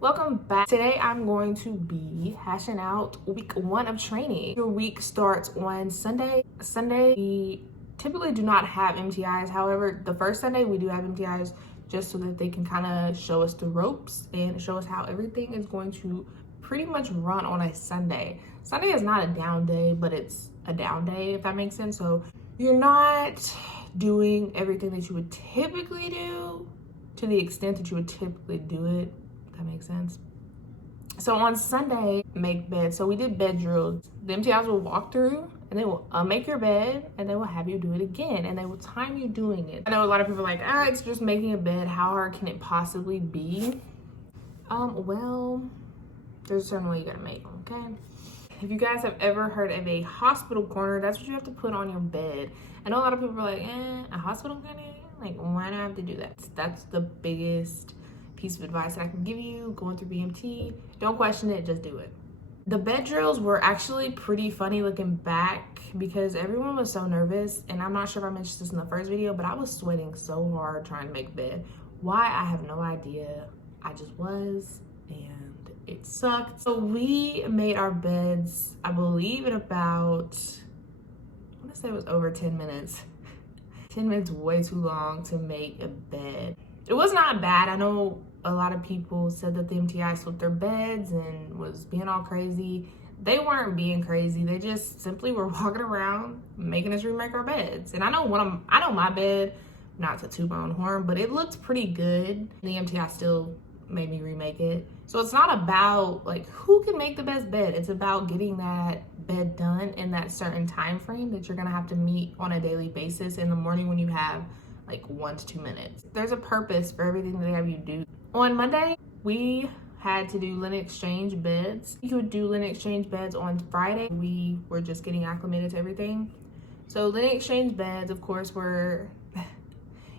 Welcome back. Today I'm going to be hashing out week 1 of training. Your week starts on Sunday. We typically do not have MTIs. However, the first Sunday we do have MTIs just so that they can kind of show us the ropes and show us how everything is going to pretty much run on a Sunday. Sunday is not a down day, but it's a down day, if that makes sense. So you're not doing everything that you would typically do to the extent that you would typically do it. That makes sense. So on Sunday, make bed. So we did bed drills. The MTIs will walk through and they will make your bed and they will have you do it again and they will time you doing it. I know a lot of people are like, it's just making a bed. How hard can it possibly be? Well, there's a certain way you gotta make them, okay? If you guys have ever heard of a hospital corner, that's what you have to put on your bed. I know a lot of people are like, a hospital corner? Like, why do I have to do that? That's the biggest piece of advice that I can give you going through BMT. Don't question it, just do it. The bed drills were actually pretty funny looking back because everyone was so nervous, and I'm not sure if I mentioned this in the first video, but I was sweating so hard trying to make bed. Why? I have no idea. I just was, and it sucked. So we made our beds, I believe in about, I want to say it was over 10 minutes. 10 minutes way too long to make a bed. It was not bad. I know a lot of people said that the MTI flipped their beds and was being all crazy. They weren't being crazy. They just simply were walking around making us remake our beds. And I know my bed, not to toot my own horn, but it looked pretty good. The MTI still made me remake it. So it's not about like who can make the best bed. It's about getting that bed done in that certain time frame that you're gonna have to meet on a daily basis in the morning when you have like 1 to 2 minutes. There's a purpose for everything that they have you do. On Monday, we had to do linen exchange beds. You could do linen exchange beds on Friday. We were just getting acclimated to everything. So linen exchange beds, of course,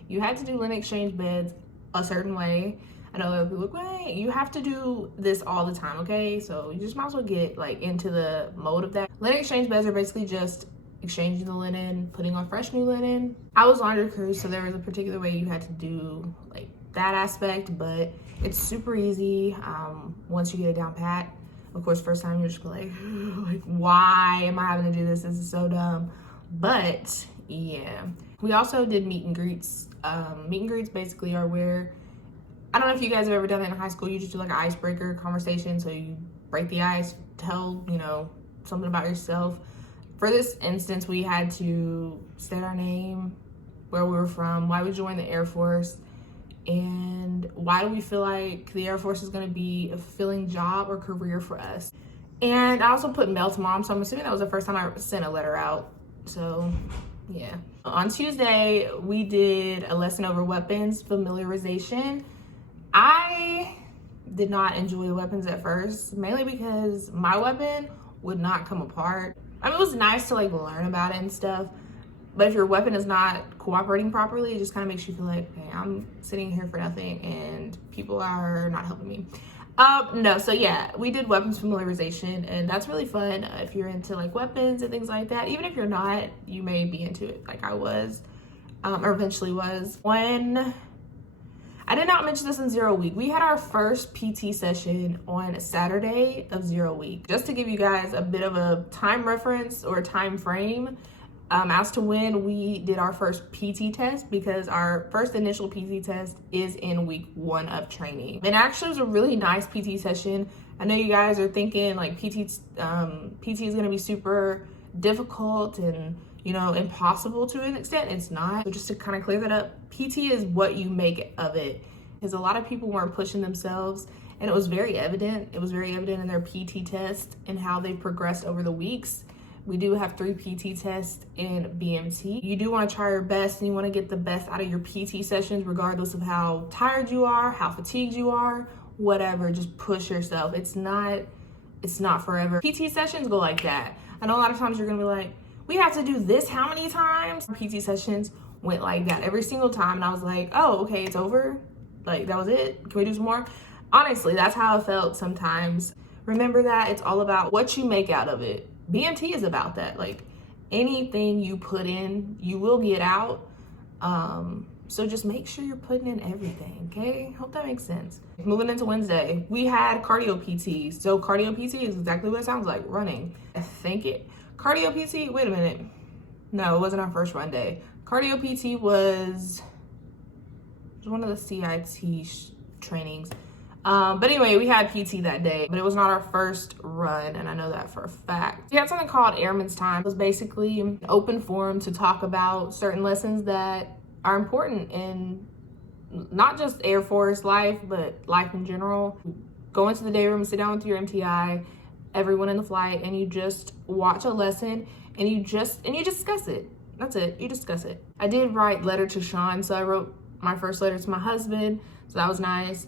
you had to do linen exchange beds a certain way. I know other people look, wait, you have to do this all the time, okay? So you just might as well get like into the mode of that. Linen exchange beds are basically just exchanging the linen, putting on fresh new linen. I was laundry crew, so there was a particular way you had to do like that aspect, but it's super easy once you get it down pat. Of course, first time you're just like why am I having to do this? This is so dumb. But yeah, we also did meet and greets. Meet and greets basically are where, I don't know if you guys have ever done it in high school. You just do like an icebreaker conversation. So you break the ice, tell, something about yourself. For this instance, we had to state our name, where we were from, why we joined the Air Force, and why we feel like the Air Force is going to be a fulfilling job or career for us. And I also put mail to mom, so I'm assuming that was the first time I sent a letter out. So yeah. On Tuesday, we did a lesson over weapons familiarization. I did not enjoy weapons at first, mainly because my weapon would not come apart. I mean, it was nice to like learn about it and stuff, but if your weapon is not cooperating properly, it just kind of makes you feel like, okay, I'm sitting here for nothing and people are not helping me. No, so yeah, we did weapons familiarization, and that's really fun if you're into like weapons and things like that. Even if you're not, you may be into it like I was, or eventually was. When I did not mention this in 0 week. We had our first PT session on Saturday of 0 week. Just to give you guys a bit of a time reference or time frame as to when we did our first PT test, because our first initial PT test is in week 1 of training. And actually it was a really nice PT session. I know you guys are thinking like PT is gonna be super difficult and impossible to an extent. It's not. So just to kind of clear that up, PT is what you make of it. Because a lot of people weren't pushing themselves, and it was very evident. It was very evident in their PT test and how they progressed over the weeks. We do have 3 PT tests in BMT. You do want to try your best, and you want to get the best out of your PT sessions, regardless of how tired you are, how fatigued you are, whatever. Just push yourself. It's not forever. PT sessions go like that. I know a lot of times you're gonna be like, we have to do this how many times? PT sessions went like that every single time, and I was like, oh, okay, it's over? Like, that was it? Can we do some more? Honestly, that's how I felt sometimes. Remember that it's all about what you make out of it. BMT is about that. Like, anything you put in, you will get out. So just make sure you're putting in everything, okay? Hope that makes sense. Moving into Wednesday, we had cardio PT. So cardio PT is exactly what it sounds like, running. Cardio PT, wait a minute. No, it wasn't our first run day. Cardio PT was one of the CIT trainings. But anyway, we had PT that day, but it was not our first run, and I know that for a fact. We had something called Airman's Time. It was basically an open forum to talk about certain lessons that are important in not just Air Force life, but life in general. Go into the day room, sit down with your MTI, everyone in the flight, and you just watch a lesson and you discuss it. That's it, you discuss it. I did write letter to Sean, so I wrote my first letter to my husband, so that was nice.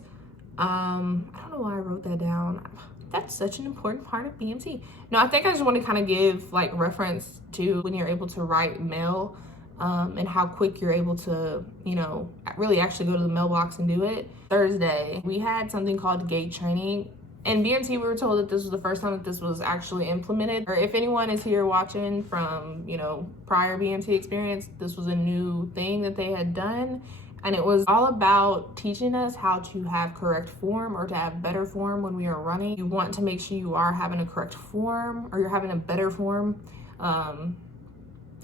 I don't know why I wrote that down. That's such an important part of BMT. No, I think I just want to kind of give like reference to when you're able to write mail, and how quick you're able to, you know, really actually go to the mailbox and do it. Thursday, we had something called gate training. In BMT, we were told that this was the first time that this was actually implemented. Or if anyone is here watching from, you know, prior BMT experience, this was a new thing that they had done. And it was all about teaching us how to have correct form or to have better form when we are running. You want to make sure you are having a correct form or you're having a better form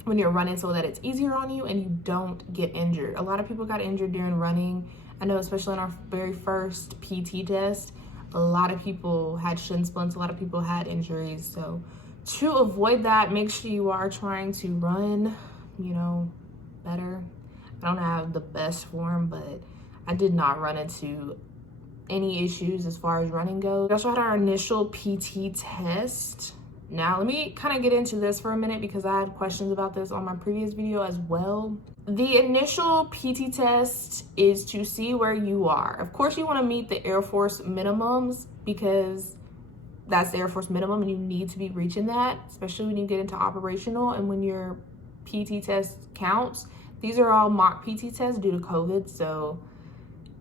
when you're running so that it's easier on you and you don't get injured. A lot of people got injured during running. I know especially in our very first PT test, a lot of people had shin splints, a lot of people had injuries. So to avoid that, make sure you are trying to run, you know, better. I don't have the best form, but I did not run into any issues as far as running goes. We also had our initial PT test. Now, let me kind of get into this for a minute because I had questions about this on my previous video as well. The initial PT test is to see where you are. Of course, you want to meet the Air Force minimums because that's the Air Force minimum and you need to be reaching that, especially when you get into operational and when your PT test counts. These are all mock PT tests due to COVID, so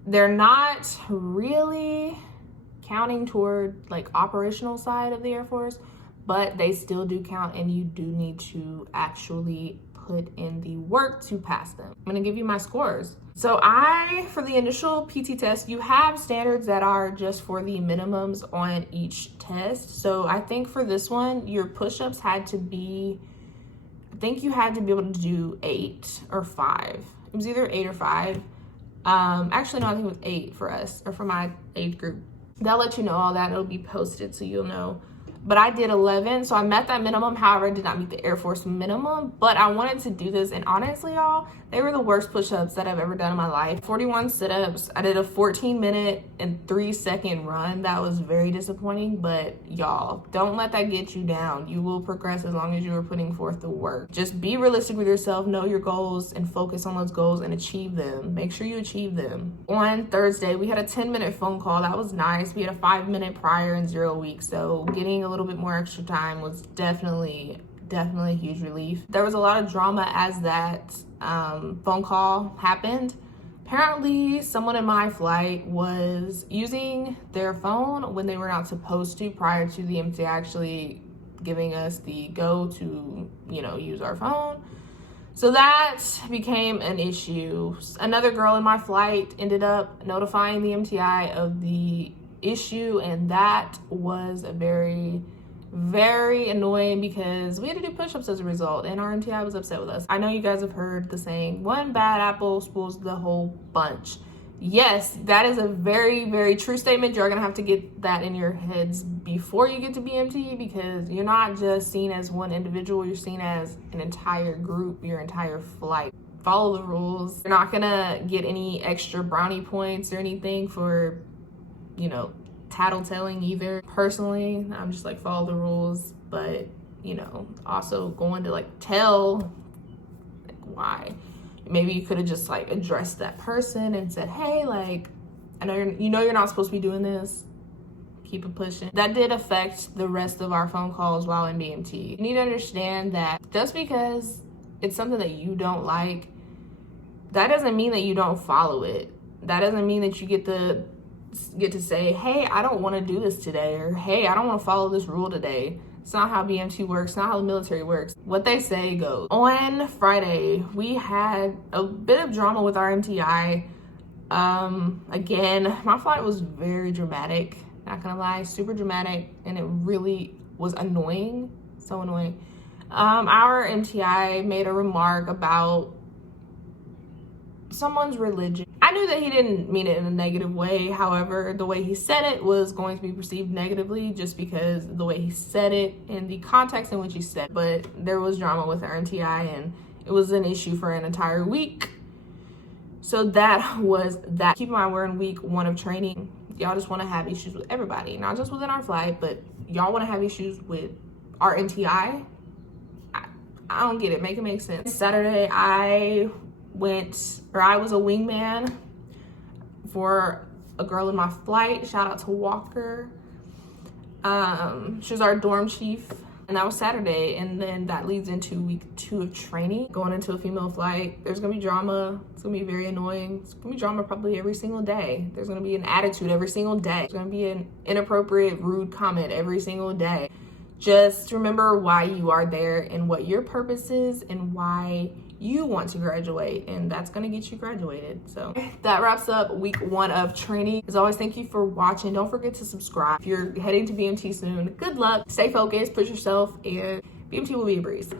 they're not really counting toward like operational side of the Air Force, but they still do count and you do need to actually put in the work to pass them. I'm gonna give you my scores. So for the initial PT test, you have standards that are just for the minimums on each test. So I think for this one, your push-ups had to be, I think you had to be able to do 8 or 5. It was either 8 or 5. Actually, no, I think it was 8 for us, or for my age group. They'll let you know all that. It'll be posted so you'll know. But I did 11, so I met that minimum. However, I did not meet the Air Force minimum, but I wanted to do this. And honestly, y'all, they were the worst push-ups that I've ever done in my life. 41 sit-ups. I did a 14-minute and 3-second run. That was very disappointing, but y'all, don't let that get you down. You will progress as long as you are putting forth the work. Just be realistic with yourself, know your goals, and focus on those goals and achieve them. Make sure you achieve them. On Thursday, we had a 10-minute phone call. That was nice. We had a 5-minute prior and 0 weeks, so getting a little bit more extra time was definitely a huge relief. There was a lot of drama as that phone call happened. Apparently, someone in my flight was using their phone when they were not supposed to prior to the MT actually giving us the go to, you know, use our phone. So that became an issue. Another girl in my flight ended up notifying the MTI of the issue, and that was very annoying because we had to do push-ups as a result, and our MTI was upset with us. I know you guys have heard the saying, one bad apple spoils the whole bunch. Yes, that is a very true statement. You're gonna have to get that in your heads before you get to BMT, because you're not just seen as one individual, you're seen as an entire group, your entire flight. Follow the rules. You're not gonna get any extra brownie points or anything for, you know, tattletelling either. Personally, I'm just like, follow the rules, but, you know, also going to like tell, like, why. Maybe you could have just like addressed that person and said, hey, like, I know you're not supposed to be doing this. Keep it pushing. That did affect the rest of our phone calls while in BMT. You need to understand that just because it's something that you don't like, that doesn't mean that you don't follow it. That doesn't mean that you get to say, hey, I don't want to do this today, or hey, I don't want to follow this rule today. It's not how BMT works, not how the military works. What they say goes. On Friday, we had a bit of drama with our MTI. Again, my flight was very dramatic, not gonna lie, super dramatic, and it really was annoying, so annoying. Our MTI made a remark about someone's religion. I knew that he didn't mean it in a negative way. However, the way he said it was going to be perceived negatively just because the way he said it and the context in which he said it. But there was drama with our MTI and it was an issue for an entire week. So that was that. Keep in mind, we're in week 1 of training. Y'all just want to have issues with everybody, not just within our flight, but y'all want to have issues with our MTI. I don't get it. Make it make sense. Saturday, I was a wingman for a girl in my flight. Shout out to Walker. She was our dorm chief, and that was Saturday. And then that leads into week 2 of training, going into a female flight. There's gonna be drama. It's gonna be very annoying. It's gonna be drama probably every single day. There's gonna be an attitude every single day. There's gonna be an inappropriate, rude comment every single day. Just remember why you are there and what your purpose is and why you want to graduate, and that's gonna get you graduated. So that wraps up week 1 of training. As always, thank you for watching. Don't forget to subscribe. If you're heading to BMT soon, good luck, stay focused, push yourself, and BMT will be a breeze.